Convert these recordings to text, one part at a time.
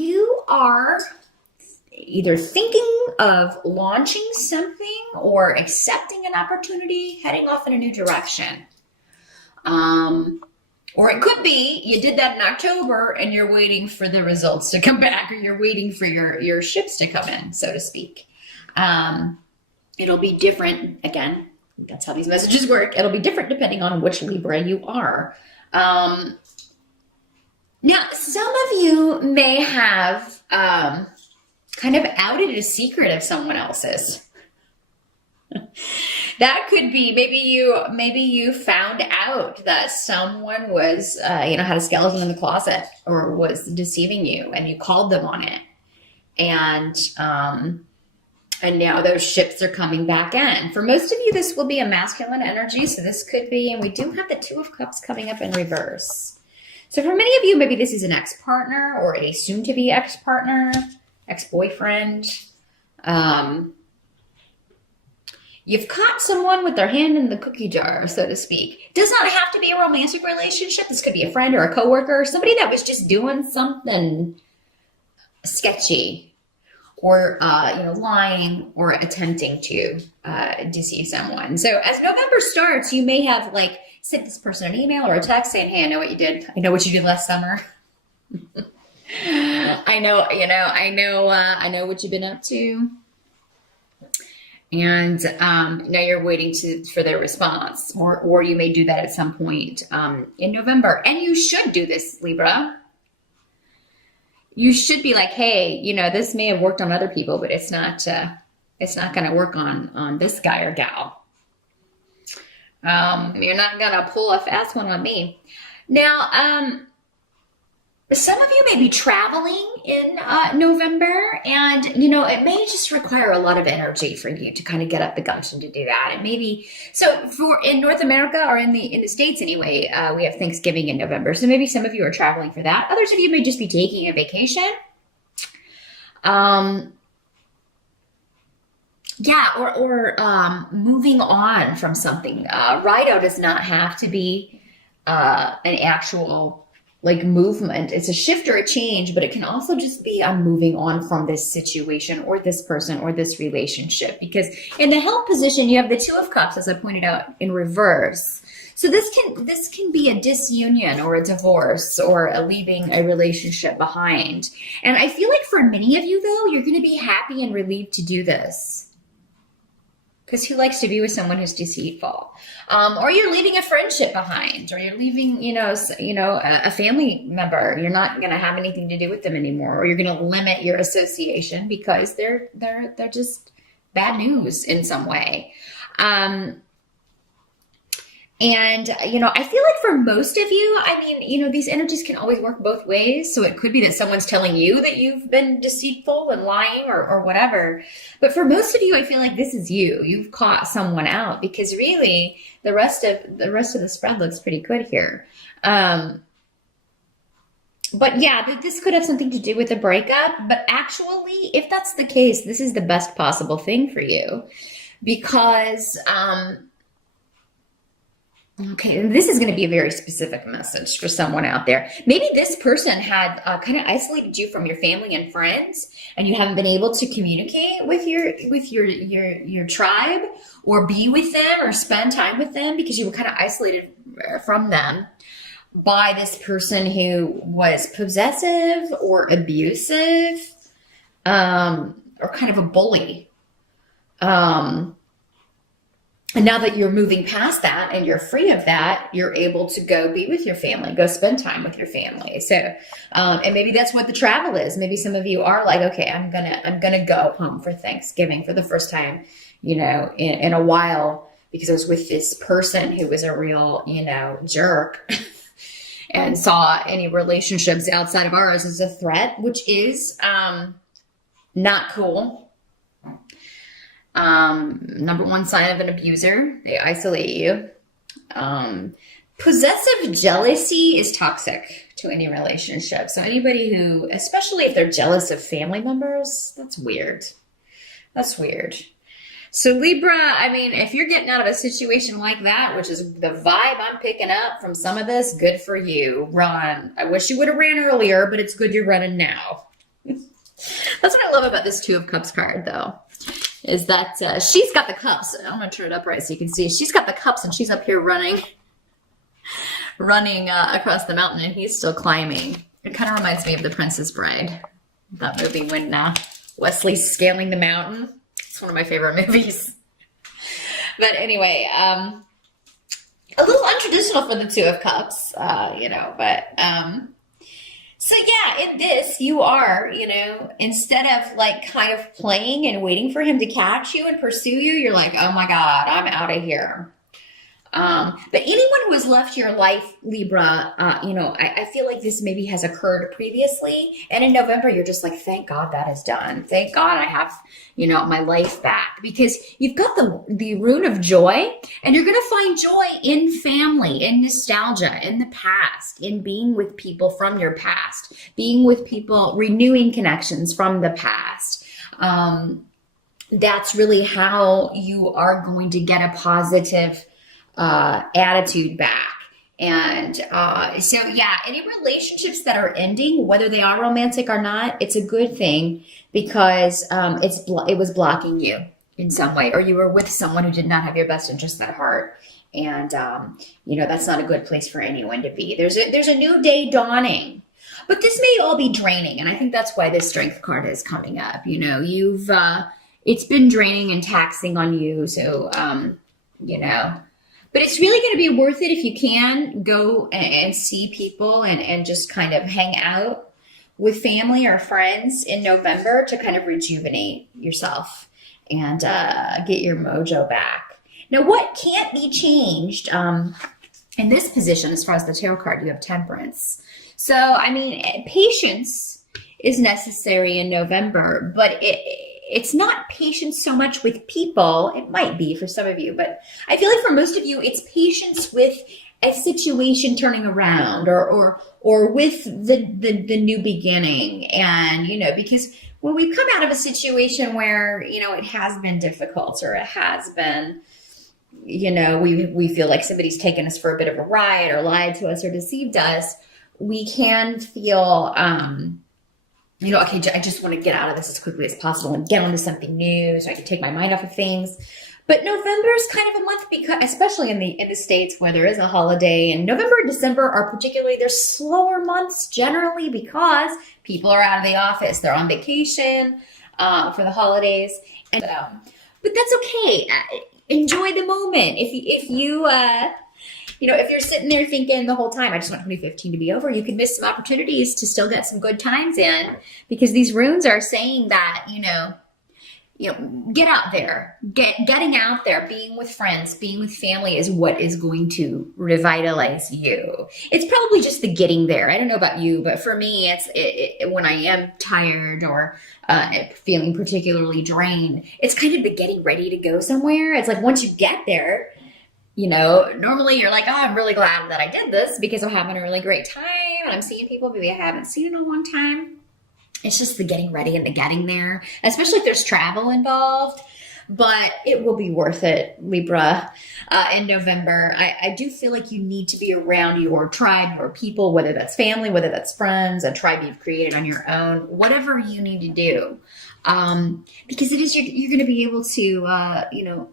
You are either thinking of launching something or accepting an opportunity, heading off in a new direction. Or it could be you did that in October and you're waiting for the results to come back, or you're waiting for your ships to come in, so to speak. It'll be different. Again, that's how these messages work. It'll be different depending on which Libra you are. Now, some of you may have kind of outed a secret of someone else's. That could be maybe you found out that someone was had a skeleton in the closet or was deceiving you, and you called them on it, and now those ships are coming back in. For most of you, this will be a masculine energy, so this could be, and we do have the Two of Cups coming up in reverse. So for many of you, maybe this is an ex-partner or a soon-to-be ex-partner, ex-boyfriend. You've caught someone with their hand in the cookie jar, so to speak. Does not have to be a romantic relationship. This could be a friend or a coworker, somebody that was just doing something sketchy, or lying or attempting to deceive someone. So as November starts, you may have sent this person an email or a text saying, "Hey, I know what you did. I know what you did last summer. I know what you've been up to." And now you're waiting for their response, or you may do that at some point in November. And you should do this, Libra. You should be like, "Hey, this may have worked on other people, but it's not going to work on this guy or gal. You're not going to pull a fast one on me." Now, some of you may be traveling in November, and it may just require a lot of energy for you to kind of get up the gumption to do that. And maybe in North America, or in the States anyway, we have Thanksgiving in November. So maybe some of you are traveling for that. Others of you may just be taking a vacation. Or moving on from something. Rido does not have to be an actual movement. It's a shift or a change, but it can also just be I'm moving on from this situation or this person or this relationship. Because in the Help position, you have the Two of Cups, as I pointed out, in reverse. So this can be a disunion or a divorce or a leaving a relationship behind. And I feel like for many of you, though, you're going to be happy and relieved to do this. Because who likes to be with someone who's deceitful? Or you're leaving a friendship behind, or you're leaving, a family member. You're not going to have anything to do with them anymore, or you're going to limit your association because they're just bad news in some way. And, I feel like for most of you, these energies can always work both ways. So it could be that someone's telling you that you've been deceitful and lying or whatever. But for most of you, I feel like this is you. You've caught someone out, because really the rest of the spread looks pretty good here. But yeah, this could have something to do with the breakup. But actually, if that's the case, this is the best possible thing for you, because, okay, and this is going to be a very specific message for someone out there. Maybe this person had kind of isolated you from your family and friends, and you haven't been able to communicate with your tribe, or be with them, or spend time with them, because you were kind of isolated from them by this person who was possessive or abusive, or kind of a bully. And now that you're moving past that and you're free of that, you're able to go be with your family, go spend time with your family. So, and maybe that's what the travel is. Maybe some of you are like, okay, I'm gonna go home for Thanksgiving for the first time, in a while, because I was with this person who was a real, jerk, and saw any relationships outside of ours as a threat, which is not cool. Number one sign of an abuser, they isolate you. Possessive jealousy is toxic to any relationship. So anybody who, especially if they're jealous of family members, that's weird. That's weird. So Libra, if you're getting out of a situation like that, which is the vibe I'm picking up from some of this, good for you. Run. I wish you would have ran earlier, but it's good you're running now. love about this Two of Cups card, though, is that she's got the cups. I'm going to turn it up right so you can see. She's got the cups, and she's up here running across the mountain, and he's still climbing. It kind of reminds me of The Princess Bride, that movie when Wesley's scaling the mountain. It's one of my favorite movies. But anyway, a little untraditional for the Two of Cups, but so yeah, in this, you are, instead of like kind of playing and waiting for him to catch you and pursue you, you're like, oh my God, I'm out of here. But anyone who has left your life, Libra, I feel like this maybe has occurred previously. And in November, you're just like, thank God that is done. Thank God I have, my life back, because you've got the rune of joy, and you're going to find joy in family, in nostalgia, in the past, in being with people from your past, being with people, renewing connections from the past. That's really how you are going to get a positive attitude back. And so yeah, any relationships that are ending, whether they are romantic or not, it's a good thing, because it was blocking you in some way, or you were with someone who did not have your best interests at heart. And that's not a good place for anyone to be. There's a new day dawning, but this may all be draining, and I think that's why this Strength card is coming up. It's been draining and taxing on you, so but it's really going to be worth it if you can go and see people and just kind of hang out with family or friends in November to kind of rejuvenate yourself and get your mojo back. Now, what can't be changed in this position, as far as the tarot card, you have Temperance. So, I mean, patience is necessary in November, but it's not patience so much with people. It might be for some of you, but I feel like for most of you, it's patience with a situation turning around, or with the new beginning. And, because when we've come out of a situation where, it has been difficult, or it has been, we feel like somebody's taken us for a bit of a ride, or lied to us, or deceived us, we can feel, okay, I just want to get out of this as quickly as possible and get onto something new so I can take my mind off of things. But November is kind of a month, because especially in the States where there is a holiday, and November and December are particularly, they're slower months generally, because people are out of the office. They're on vacation for the holidays. And but that's okay. Enjoy the moment. If you're sitting there thinking the whole time, I just want 2015 to be over, you could miss some opportunities to still get some good times in, because these runes are saying that, get out there, getting out there, being with friends, being with family is what is going to revitalize you. It's probably just the getting there. I don't know about you, but for me, it's when I am tired or feeling particularly drained, it's kind of the getting ready to go somewhere. It's like once you get there, normally you're like, oh, I'm really glad that I did this because I'm having a really great time and I'm seeing people maybe I haven't seen in a long time. It's just the getting ready and the getting there, especially if there's travel involved. But it will be worth it, Libra, in November. I do feel like you need to be around your tribe or people, whether that's family, whether that's friends, a tribe you've created on your own, whatever you need to do. Because you're going to be able to,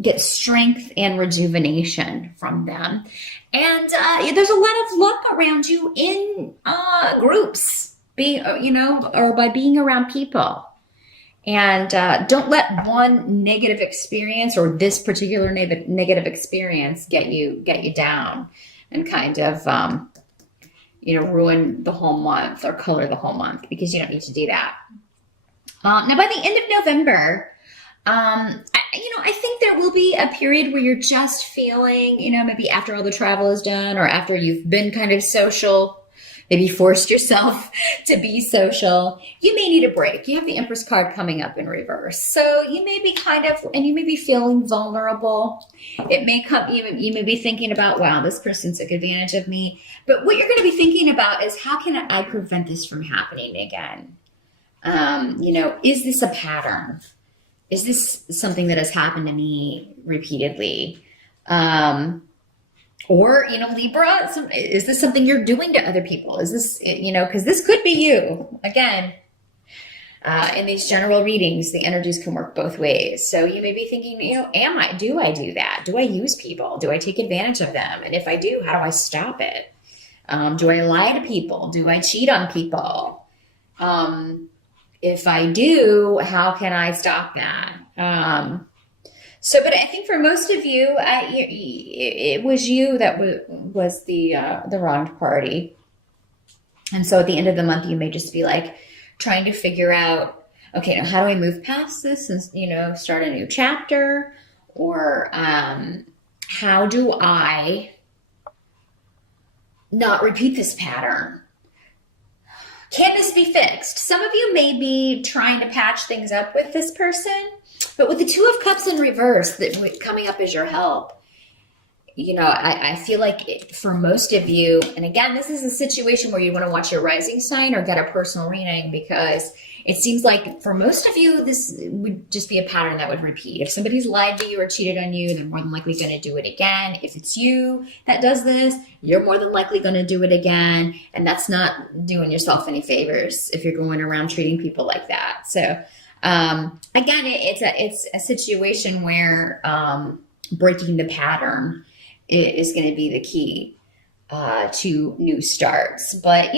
get strength and rejuvenation from them. And there's a lot of luck around you in groups, or by being around people. And don't let one negative experience or this particular negative experience get you down and kind of, ruin the whole month or color the whole month, because you don't need to do that. Now, by the end of November, I think there will be a period where you're just feeling, maybe after all the travel is done, or after you've been kind of social, maybe forced yourself to be social, you may need a break. You have the Empress card coming up in reverse. So you may be you may be feeling vulnerable. It may come, you may be thinking about, wow, this person took advantage of me. But what you're going to be thinking about is, how can I prevent this from happening again? Is this a pattern? Is this something that has happened to me repeatedly? Or, Libra, is this something you're doing to other people? Is this, because this could be you. Again, In these general readings, the energies can work both ways. So you may be thinking, do I do that? Do I use people? Do I take advantage of them? And if I do, how do I stop it? Do I lie to people? Do I cheat on people? If I do, how can I stop that? But I think for most of you, it was you that was the wronged party. And so at the end of the month, you may just be like trying to figure out, okay, now how do I move past this and, start a new chapter? Or how do I not repeat this pattern? Can this be fixed? Some of you may be trying to patch things up with this person, but with the Two of Cups in reverse that coming up as your help, I feel like for most of you, and again, this is a situation where you want to watch your rising sign or get a personal reading, because it seems like for most of you, this would just be a pattern that would repeat. If somebody's lied to you or cheated on you, they're more than likely going to do it again. If it's you that does this, you're more than likely going to do it again. And that's not doing yourself any favors if you're going around treating people like that. So again, it's a situation where breaking the pattern is going to be the key to new starts. But,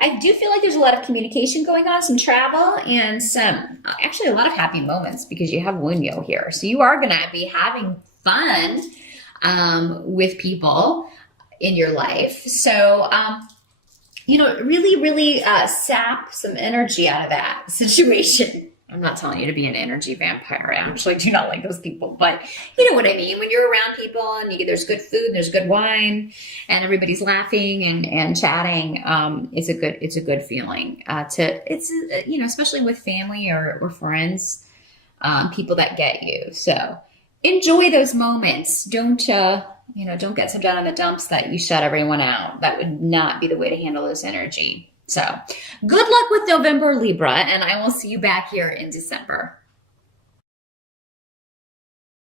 I do feel like there's a lot of communication going on, some travel, and actually a lot of happy moments, because you have Wunyo here. So you are going to be having fun with people in your life. So, really, really sap some energy out of that situation. I'm not telling you to be an energy vampire. I actually do not like those people, but you know what I mean. When you're around people and there's good food, and there's good wine, and everybody's laughing and chatting, it's a good feeling. Especially with family or friends, people that get you. So enjoy those moments. Don't get so down in the dumps that you shut everyone out. That would not be the way to handle this energy. So good luck with November, Libra, and I will see you back here in December.